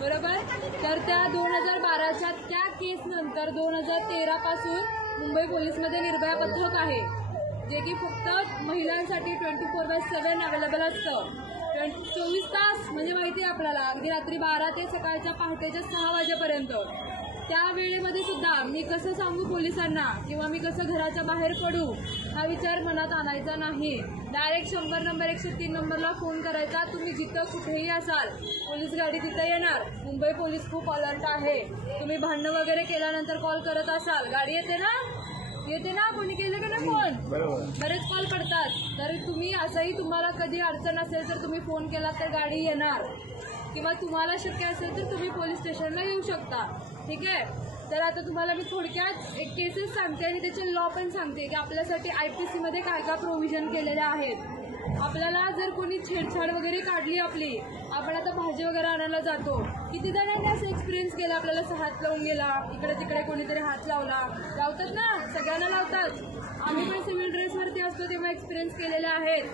बरोबर. तर त्या 2012च्या त्या केस नंतर 2013 पासून मुंबई पोलीसमध्ये निर्भया पथक आहे, जे की फक्त महिलांसाठी 24/7 अवेलेबल असतं. 24 तास म्हणजे माहिती आहे आपल्याला, अगदी रात्री 12 ते सकाळच्या पहाटेच्या 6 वाजेपर्यंत. त्या वेळेमध्ये सुद्धा मी कसं सांगू पोलिसांना किंवा मी कसं घराच्या बाहेर पडू हा विचार मनात आणायचा नाही. डायरेक्ट 100 नंबर 103 नंबरला फोन करायचा. तुम्ही जिथं कुठेही असाल पोलीस गाडी तिथं येणार. मुंबई पोलीस खूप अलर्ट आहे. तुम्ही भांडणं वगैरे केल्यानंतर कॉल करत असाल, गाडी येते ना कोणी केलं का नाही फोन, बरेच कॉल करतात. तर तुम्ही असंही तुम्हाला कधी अडचण असेल तर तुम्ही फोन केला तर गाडी येणार, किंवा तुम्हाला शक्य असेल तर तुम्ही पोलीस स्टेशनला येऊ शकता. ठीक आहे. तर आता तुम्हाला मी थोडक्यात एक केसेस सांगते आणि त्याचे लॉ पण सांगते की आपल्यासाठी IPC मध्ये काय काय प्रोव्हिजन केलेले आहेत. आपल्याला जर कोणी छेडछाड वगैरे काढली आपली, आपण आता भाजी वगैरे आणायला जातो, किती जणांनी असं एक्सपिरियन्स केला, आपल्याला हात लावून गेला, इकडे तिकडे कोणीतरी हात लावतात ना, सगळ्यांना लावतात. आम्ही पण सिव्हिल ड्रेसवरती असतो तेव्हा एक्सपिरियन्स केलेले आहेत.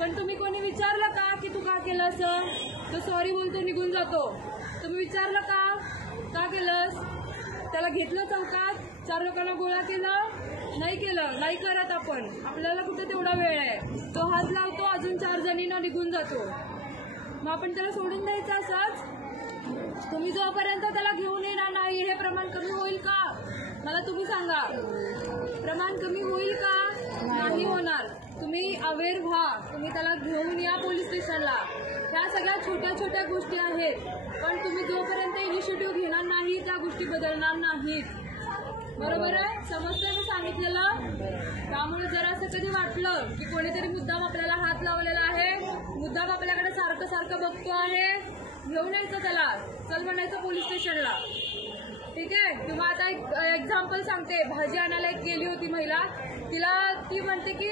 पण तुम्ही कोणी विचारलं का की तू का केलं असं? तो सॉरी बोलतो, निघून जातो. तुम्ही विचारलं का केलंस? त्याला घेतलं चौकात, 4 लोकांना गोळा केलं? नाही केलं, नाही करत आपण. आपल्याला कुठे तेवढा वेळ आहे. तो हात लावतो, अजून 4 जणींना निघून जातो. मग आपण त्याला सोडून द्यायचं असंच? तुम्ही जोपर्यंत त्याला घेऊन येणार नाही, हे प्रमाण कमी होईल का? मला तुम्ही सांगा, प्रमाण कमी होईल का? नाही होणार. तुम्ही अवेअर व्हा, तुम्ही त्याला घेऊन या पोलीस स्टेशनला. ह्या सगळ्या छोट्या छोट्या गोष्टी आहेत, पण तुम्ही जोपर्यंत इनिशिएटिव्ह घेणार नाही त्या गोष्टी बदलणार नाहीत. बरोबर आहे? समजतंय मी सांगितलेलं? त्यामुळे जर असं कधी वाटलं की कोणीतरी मुद्दाम आपल्याला हात लावलेला आहे, मुद्दाम आपल्याकडे सारखं सारखं बघतो आहे, घेऊन यायचं त्याला, चल म्हणायचं पोलीस स्टेशनला. ठीक आहे. किंवा आता एक एक्झाम्पल सांगते. भाजी आणायला एक गेली होती महिला, ती म्हणते की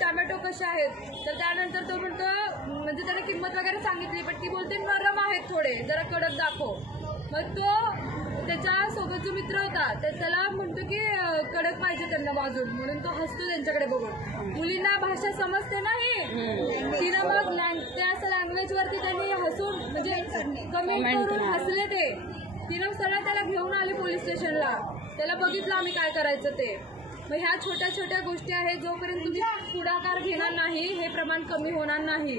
टोमॅटो कसे आहेत, तर त्यानंतर तो म्हणतो, म्हणजे त्याने किंमत वगैरे सांगितली, पण ती बोलते नरम आहेत थोडे, जरा कडक दाखव. मग तो त्याच्या सोबत जो मित्र होता त्याला म्हणतो की कडक पाहिजे त्यांना बाजून, म्हणून तो हसतो त्यांच्याकडे बघून. मुलींना भाषा समजते नाही, तिनं मग त्या लँग्वेज वरती त्यांनी हसून म्हणजे कमेंट करून हसले ते. तिनं सरळ त्याला घेऊन आली पोलीस स्टेशनला. त्याला बघितलं आम्ही काय करायचं ते. मग ह्या छोट्या छोट्या गोष्टी आहेत, जोपर्यंत तुम्ही पुढाकार घेणार नाही हे प्रमाण कमी होणार नाही.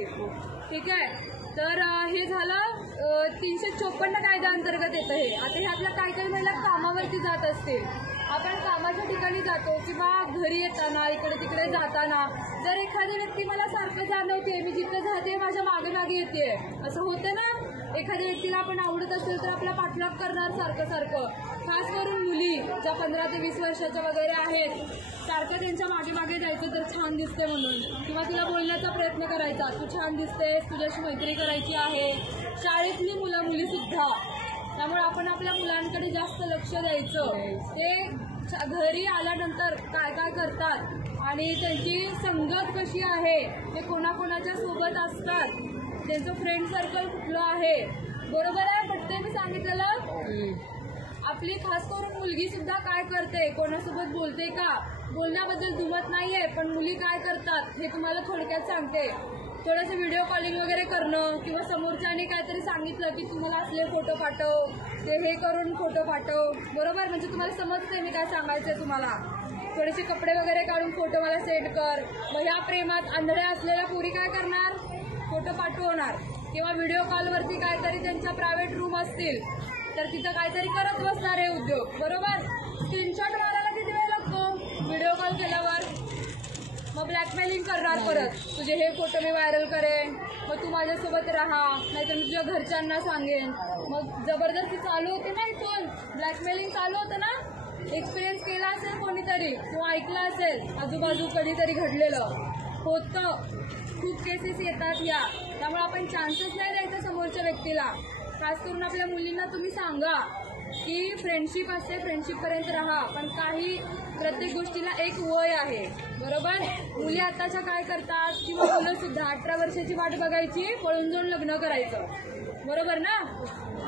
ठीक आहे. तर हे झालं 354 कायद्याअंतर्गत येतं हे. आता हे आपल्या काही महिला कामावरती जात असतील, आपण कामाच्या ठिकाणी जातो किंवा घरी येताना इकडे तिकडे जाताना जर एखादी व्यक्ती मला सारखं जाणवते, मी जिथं जाते माझ्या मागे मागे येते, असं होतं ना. एखाद्या व्यक्तीला आपण आवडत असेल तर आपला पाठलाग करणार सारखं सारखं. खास करून मुली ज्या 15 ते 20 वर्षाच्या वगैरे आहेत, सारखं त्यांच्या मागे मागे जायचं तर छान दिसते म्हणून, किंवा तिला बोलण्याचा प्रयत्न करायचा, तू छान दिसतेस, तुझ्याशी मैत्री करायची आहे. शाळेतली मुली सुद्धा. त्यामुळे आपण आपल्या मुलांकडे जास्त लक्ष द्यायचं. ते घरी आल्यानंतर काय काय करतात आणि त्यांची संगत कशी आहे, ते कोणाकोणाच्या सोबत असतात, त्यांचं फ्रेंड सर्कल कुठलं आहे. बरोबर आहे? पटतंय मी सांगितलेलं? आपली खास करून मुलगी सुद्धा काय करते, कोणासोबत बोलते का, बोलण्याबद्दल दुमत नाहीये, पण मुली काय करतात हे तुम्हाला थोडक्यात सांगते. थोडंसं व्हिडिओ कॉलिंग वगैरे करणं, किंवा समोरच्याने काहीतरी सांगितलं की तुम्हाला असले फोटो पाठव, ते हे करून फोटो पाठव. बरोबर? म्हणजे तुम्हाला समजतंय मी काय सांगायचंय तुम्हाला. थोडेसे कपडे वगैरे काढून फोटो मला सेंड कर. मग ह्या प्रेमात आंधळ्या असलेल्या पोरी काय करणार, फोटो पाठवणार. किंवा व्हिडिओ कॉलवरती काहीतरी त्यांच्या प्रायव्हेट रूम असतील तर तिथं काहीतरी करत बसणार आहे उद्योग. बरोबर? स्क्रीनशॉट मारायला किती वेळ लागतो व्हिडिओ कॉल केल्यावर? मग ब्लॅकमेलिंग करणार परत, तुझे हे फोटो मी व्हायरल करेन, मग तू माझ्यासोबत राहा, नाहीतर मी तुझ्या घरच्यांना सांगेन. मग जबरदस्ती चालू होते ना, इथून ब्लॅकमेलिंग चालू होतं ना. एक्सपिरियन्स केला असेल कोणीतरी किंवा ऐकलं असेल आजूबाजू कधीतरी घडलेलं होतं. खूप केसेस येतात या. त्यामुळे आपण चान्सेस नाही द्यायचा समोरच्या व्यक्तीला. खास करून आपल्या मुलींना तुम्ही सांगा की फ्रेंडशिप असते, फ्रेंडशिपपर्यंत राहा, पण प्रत्येक गोष्टीला एक वय आहे. बरोबर? मुली आताच्या काय करतात, किंवा मुलं सुद्धा 18 वर्षाची वाट बघायची, पळून जाऊन लग्न करायचं. बरोबर ना?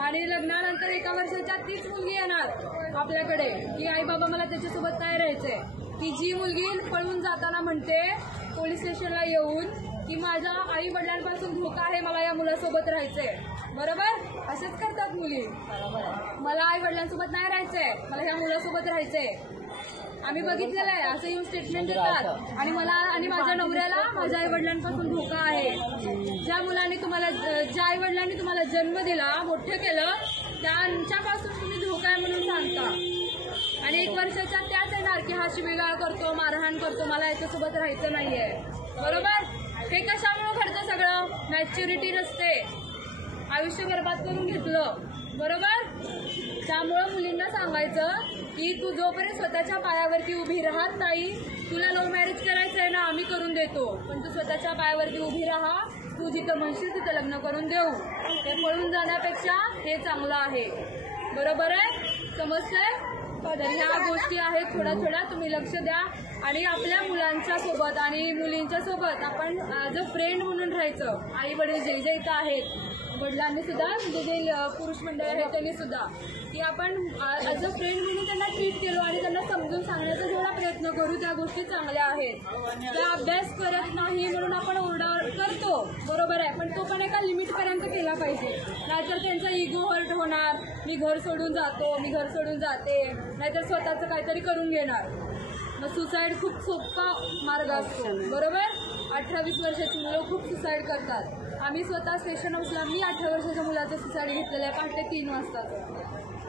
आणि लग्नानंतर 1 वर्षाच्या तीच मुलगी येणार आपल्याकडे की आई बाबा मला त्याच्यासोबत काय राहायचंय. ती जी मुलगी पळून जाताना म्हणते पोलीस स्टेशनला येऊन की माझ्या आई वडिलांपासून धोका आहे, मला या मुलासोबत राहायचंय. बरोबर? असंच करतात मुली. मुली. मला आई वडिलांसोबत नाही राहायचंय, मला ह्या मुलासोबत राहायचंय. आम्ही बघितलेलं आहे, असं येऊन स्टेटमेंट देतात आणि मला आणि माझ्या नवऱ्याला माझ्या आई वडिलांपासून धोका आहे. ज्या आई वडिलांनी तुम्हाला जन्म दिला, मोठं केलं, त्यांच्यापासून तुम्ही धोका आहे म्हणून सांगता. आणि 1 वर्षाच्या त्याच येणार की हा शिवीगाळ करतो, मारहाण करतो, मला याच्यासोबत राहायचं नाहीये. बरोबर? हे कशामुळे घडतं सगळं? मॅच्युरिटी नसते, आयुष्य बरबाद करून घेतलं. बरोबर? त्यामुळं मुलींना सांगायचं की तू जोपर्यंत स्वतःच्या पायावरती उभी राहत नाही, तुला लव्ह मॅरेज करायचंय ना, आम्ही करून देतो, पण तू स्वतःच्या पायावरती उभी राहा. तू जिथं म्हणशील तिथं लग्न करून देऊ. ते पळून जाण्यापेक्षा हे चांगलं आहे. बरोबर आहे? समजतंय? तर ह्या गोष्टी आहेत, थोड्या तुम्ही लक्ष द्या. आणि आपल्या मुलांच्या सोबत आणि मुलींच्या सोबत आपण ॲज अ फ्रेंड म्हणून राहायचं. आई वडील जे इथं आहेत, वडिलांनी सुद्धा, म्हणजे जे पुरुष मंडळ आहेत त्यांनी सुद्धा, की आपण ॲज अ फ्रेंड म्हणून त्यांना ट्रीट केलो आणि त्यांना समजून सांगण्याचा जेवढा प्रयत्न करू त्या गोष्टी चांगल्या आहेत. त्या अभ्यास करत नाही म्हणून आपण ओरडा करतो, बरोबर आहे, पण तो पण एका लिमिटपर्यंत केला पाहिजे. नाहीतर त्यांचा इगो हर्ट होणार, मी घर सोडून जातो, मी घर सोडून जाते, नाहीतर स्वतःचं काहीतरी करून घेणार. मग सुसाईड खूप सोपा मार्ग असतो. बरोबर? 18-20 वर्षाची मुलं खूप सुसाईड करतात. आम्ही स्वतः स्टेशन हाऊसला मी 18 वर्षाच्या मुलाचं सुसाईड घेतलेलं आहे, पहाटे 3 वाजताचं.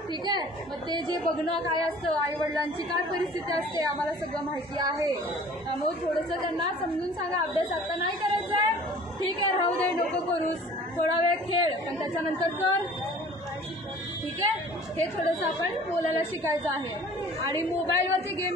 ठीक आहे? मग ते जे बघणं काय असतं, आई वडिलांची काय परिस्थिती असते, आम्हाला सगळं माहिती आहे. त्यामुळे थोडंसं त्यांना समजून सांगा, अभ्यास आता नाही करायचा आहे, ठीक आहे, राहू दे, नको करूस, थोडा वेळ खेळ, पण त्याच्यानंतर कर. ठीक आहे? हे थोडंसं आपण बोलायला शिकायचं आहे. आणि मोबाईलवरचे गेम